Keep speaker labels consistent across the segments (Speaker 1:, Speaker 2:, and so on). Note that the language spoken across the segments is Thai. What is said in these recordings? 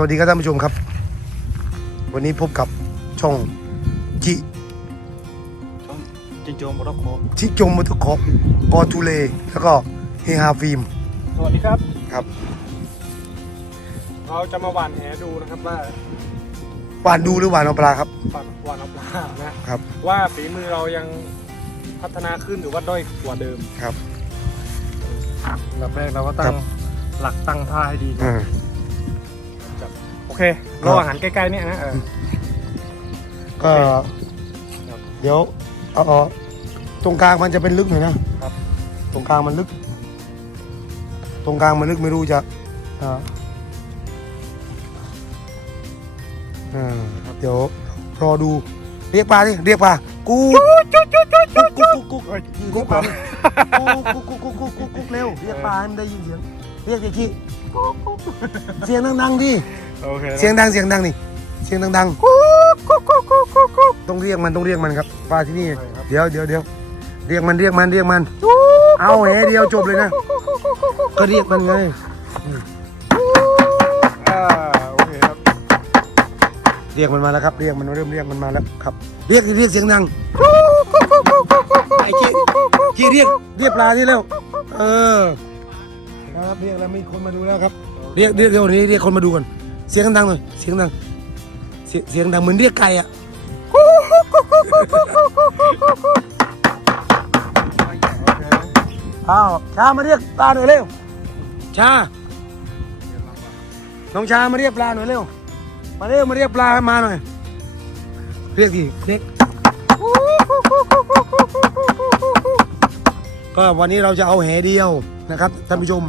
Speaker 1: วัสดีครับท่านผู้ชมครับ วันนี้พบกับช่องจิ
Speaker 2: ช่องจิงโจมมอเตอร์โค
Speaker 1: ชิจงมุทุกอกกอทูเลแล้วก็เฮฮาฟิล์ม
Speaker 2: สวัสดีครับ
Speaker 1: ครับ
Speaker 2: เราจะมาหว่านแหดูนะครับว่า
Speaker 1: หวานดูหรือหวานเอาปลาครับ
Speaker 2: หว่านหว่านเอาปลานะครับ ว่าฝีมือเรายังพัฒนาขึ้นหรือว่าด้อยกว่าเดิม
Speaker 1: ครับ
Speaker 2: อันดับแรกเราก็ตั้
Speaker 1: ครั
Speaker 2: ง
Speaker 1: บ
Speaker 2: หลักตั้งท่าให้ดีก่อน
Speaker 1: อ่า
Speaker 2: โอ เครออาหารใกล้ๆเนี่ยนะเออ
Speaker 1: ก็
Speaker 2: ครับ
Speaker 1: เดี๋ยวเอาเอาตรงกลางมันจะเป็นลึกหน่อยนะครับ ตรงกลางมันลึก ตรงกลางมันลึกไม่รู้จะอ่าอ่าเดี๋ยวรอดูเรียกปลาดิเรียกปลากูกุ๊กกุ๊กกุ๊กกุ๊กกุ๊ก
Speaker 2: เอ้ย
Speaker 1: กุ๊กปลากุ๊กกุ๊กกุ๊กกุ๊กกุ๊กกุ๊กเร็วเรียกปลาให้มันได้ยินเสียงเรียกอีกทีเสียงดังๆดิ
Speaker 2: โอเค
Speaker 1: เสียงดังเสียงดังนี่ เสียงดังๆกุ๊กกุ๊กกุ๊กกุ๊กกุ๊กกุ๊กต้องเรียกมันต้องเรียกมันครับปลาที่นี่ เดี๋ยวเดี๋ยวเดี๋ยวเรียกมันเรียกมันเรียกมัน เอาแหเดียวจบเลยนะ ก็เรียกมันไง
Speaker 2: อ่าโอเคครับ
Speaker 1: เรียกมันมาแล้วครับ เรียกมันเริ่มเรียกมันมาแล้วครับ เรียกเรียกเสียงดังไอ้กี้กี้เรียกเรียกปลาที่เร็วเออนะครับเรียกแล้วมีคนมาดูแล้วครับ เรียกเรียกเดี๋ยวนี้เรียกคนมาดูกัน เสียงดังหน่อยเสียงดังเสียงเสียงดังเหมือนเรียกไก่อะอ้าวชามาเรียกปลาหน่อยเร็วชาน้องชามาเรียกปลาหน่อยเร็วมาเร็วมาเรียกปลามาหน่อยเรียกสิเด็กก็วันนี้เราจะเอาแหเดียวนะครับท่านผู้ชม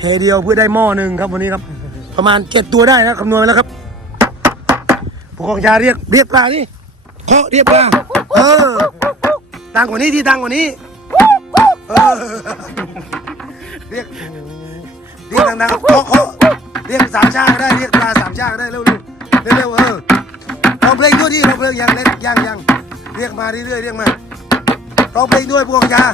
Speaker 1: แหเดียวเพื่อได้หม้อหนึ่งครับวันนี้ครับ ประมาณเจ็ดตัวได้นะคำนวณไปแล้วครับผู้กองชาเรียกเรียกปลานี่เคาะเรียกปลาเออดังกว่านี้ที่ดังกว่านี้เออเรียกเรียกดังๆเคาะเคาะเรียกสามชาก็ได้เรียกปลาสามชาก็ได้เร็วๆเร็วๆเออเราเพลงด้วยดิเราเพลงยังเล่นยังยังเรียกมาเรื่อยๆเรียกมาเราเพลงด้วยผู้กองชา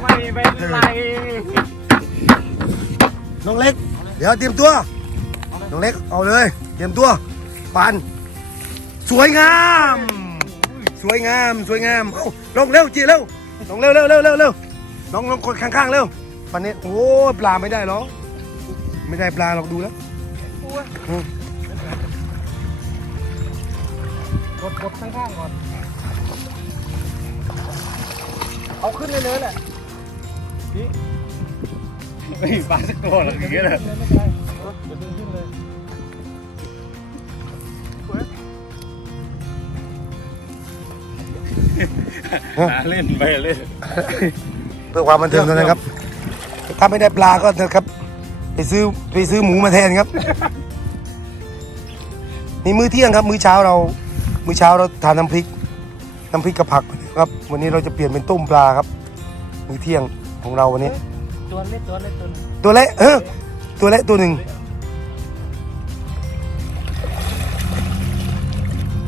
Speaker 1: ไม่
Speaker 2: เป็นไร
Speaker 1: น้องเล็ก เดี๋ยวเตรียมตัว น้องเล็กเอาเลย เตรียมตัวปันสวยงาม สวยงาม สวยงามเอ้าลงเร็วจีเร็วลงเร็วเร็วเร็วเร็วเร็วน้องน้องคนข้างๆเร็วปันนี้โอ้ปลาไม่ได้หรอกไม่ได้ปลาหรอกดูแล้ว
Speaker 2: กดกดข้างๆก่อน เอาขึ้นเลยเลยแหละพี่
Speaker 3: เฮ้ยปลาสะโกนหรออย่างเงี้ยเลย
Speaker 2: ไม่เป็นไรเออเดี๋ยวดึงขึ้นเลย
Speaker 3: เล่นไปเล่น
Speaker 1: เพื่อความบันเทิงเท่านั้นครับ ถ้าไม่ได้ปลาก็นะครับ ไปซื้อไปซื้อหมูมาแทนครับ นี่มื้อเที่ยงครับ มื้อเช้าเรา มื้อเช้าเราทานน้ำพริก น้ำพริกกับผักครับ วันนี้เราจะเปลี่ยนเป็นต้มปลาครับมื้อเที่ยงของเราวันนี้
Speaker 2: ตัวเล็กตัวเล็กตัวนึง
Speaker 1: ตัวเละเออตัวเละตัวหนึ่ง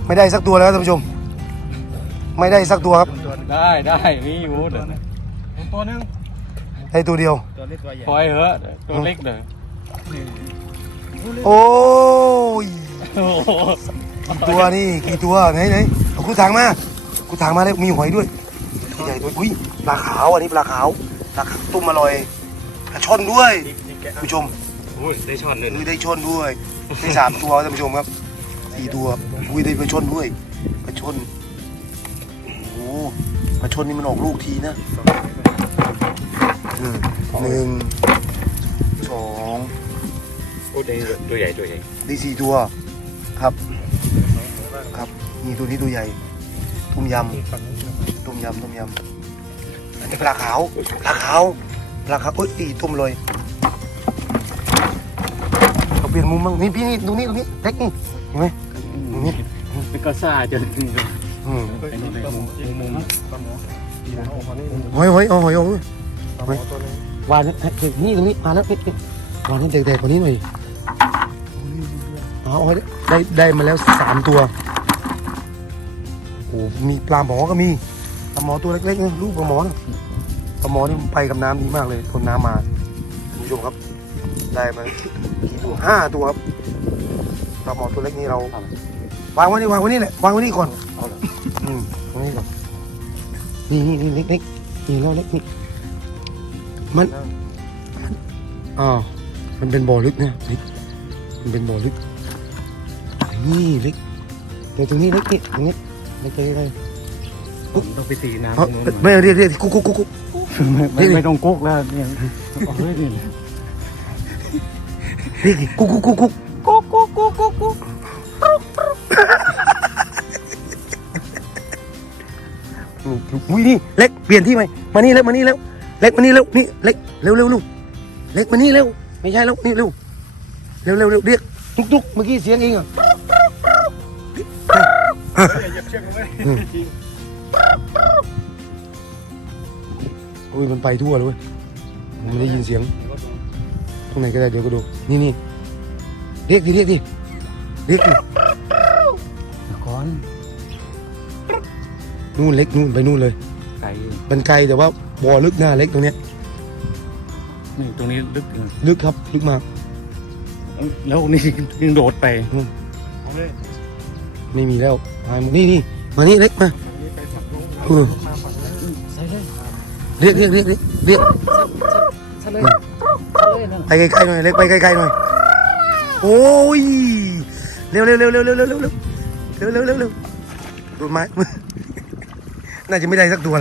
Speaker 1: ไม่ได้สักตัวแล้วครับท่านผู้ชม ไม่ได้สักตัวครับ
Speaker 3: ได้ได้มีอยู่เดี๋ยวนะ
Speaker 2: ตัวนึง
Speaker 1: ได้ตัวเดียว
Speaker 2: ตัวเล็กตัวใหญ่
Speaker 3: ปล่อยเหอะตัวเล็กเด้อ
Speaker 1: โอ้ย
Speaker 3: โอ้โห
Speaker 1: กี่ตัวนี่กี่ตัวไหนไหนเอากูถังมา กูถังมาแล้วมีหอยด้วยตัวใหญ่ด้วยอุ้ยปลาขาวอันนี้ปลาขาวปลาขาวตุ้มอร่อยปลาช่อนด้วยท่านผู้ชม
Speaker 3: โอ้ยได้ช็อตเลย
Speaker 1: อุ้ยได้ช่อนด้วยได้สามตัวท่านผู้ชมครับสี่ตัวอุ้ยได้ปลาช่อนด้วยปลาช่อนโอ้โหปลาช่อนนี่มันออกลูกทีนะอืมหนึ่งสอง
Speaker 3: โอ้ได้ตัวใหญ่ตัวใหญ่
Speaker 1: ได้สี่ตัวครับ ครับนี่ตัวนี้ตัวใหญ่ ต้มยำต้มยำต้มยำอันนี้ปลาขาวปลาขาวปลาขาวเอ้ยอีต้มเลยเราเปลี่ยนมุมบ้างนี่พี่นี่ตรงนี้ตรงนี้เล็กนี่เห็นไหมนี่
Speaker 3: เป็นก็ซ่าจน
Speaker 1: อืม
Speaker 3: ไอ้นี่เลยมุมมุม
Speaker 2: ปลาหมอปลาหมอนี่
Speaker 1: หอยหอยเอาหอยเอาเว้ย
Speaker 2: ปลาหมอตัวนี้
Speaker 1: วานให้นี่ตรงนี้มาแล้วนี่นี่วานให้แตกๆกว่านี้หน่อยเอาเอาได้ได้มาแล้วสามตัว โอ้มีปลาหมอก็มีปลาหมอตัวเล็กๆนะลูกปลาหมอนะปลาหมอนี่ไปกับน้ำดีมากเลยทนน้ำมาคุณผู้ชมครับ ได้มากี่ตัวห้าตัวครับปลาหมอตัวเล็กนี่เราวางไว้นี่วางไว้นี่แหละวางไว้นี่ก่อนอืมวางไว้นี่ก่อนนี่นี่นี่เล็กๆนี่เราเล็กนี่มันอ๋อมันเป็นบ่อลึกนะเล็กมันเป็นบ่อลึกนี่เล็กเดี๋ยวตรงนี้เล็กนี่ตรงนี้ เล็กๆเลย
Speaker 3: ผมต้องไปตีน้ำ
Speaker 1: เอา
Speaker 3: ตรงนู้น
Speaker 1: ไม่เอาเรียกเรียกกุ๊กกุ๊กกุ๊กกุ๊ก
Speaker 3: ไม่ไม่ต้องกุ๊กแล้วเนี่ยเอาเฮ้ยนี่
Speaker 1: เรียกดิกุ๊กกุ๊กกุ๊กกุ๊ก
Speaker 3: กุ๊กกุ๊กกุ๊กกุ๊กกุ๊ก
Speaker 1: นี่อุ้ยนี่เล็กเปลี่ยนที่ไหมมานี่เล็กมานี่เร็วเล็กมานี่เร็วนี่เล็กเร็วเร็วลูกเล็กมานี่เร็วไม่ใช่แล้วนี่เร็วเร็วเร็วเร็วเรียกตุ๊กตุ๊กเมื่อกี้เสียงเองอะ
Speaker 2: เหยียบเชือกลงไปจริง
Speaker 1: อุ้ยมันไปทั่วเลยเว้ยผมไม่ได้ยินเสียง ตรงไหนก็ได้เดี๋ยวก็ดู นี่นี่เรียกดิเรียกดิเรียกดิ
Speaker 3: ก้อน
Speaker 1: นู่นเล็กนู่นไปนู่นเลย
Speaker 3: ไก่
Speaker 1: มันไกลแต่ว่าบ่อลึกหน้าเล็กตรงเนี้ย
Speaker 3: นี่ตรงนี้ลึกอยู่
Speaker 1: ลึกครับลึกมาก
Speaker 3: แล้วนี่ยังโดดไป
Speaker 2: เอาเลย
Speaker 1: ไม่มีแล้วมานี่นี่มานี่เล็กมา
Speaker 2: ฝั่งนี้ไปฝั่งนู้น
Speaker 1: เออ
Speaker 2: มาฝั่งนี้
Speaker 3: ใส่เลย
Speaker 1: เรียกเรียกเรียกเรียกเรียก
Speaker 3: ใส่เลยใส่เลยนั่น
Speaker 1: ไปไกลๆหน่อยเล็กไปไกลๆหน่อยโอ้ยเร็วเร็วเร็วเร็วเร็วเร็วเร็วเร็วเร็วเร็วเร็วเร็วโดนไม้น่าจะไม่ได้สักตัว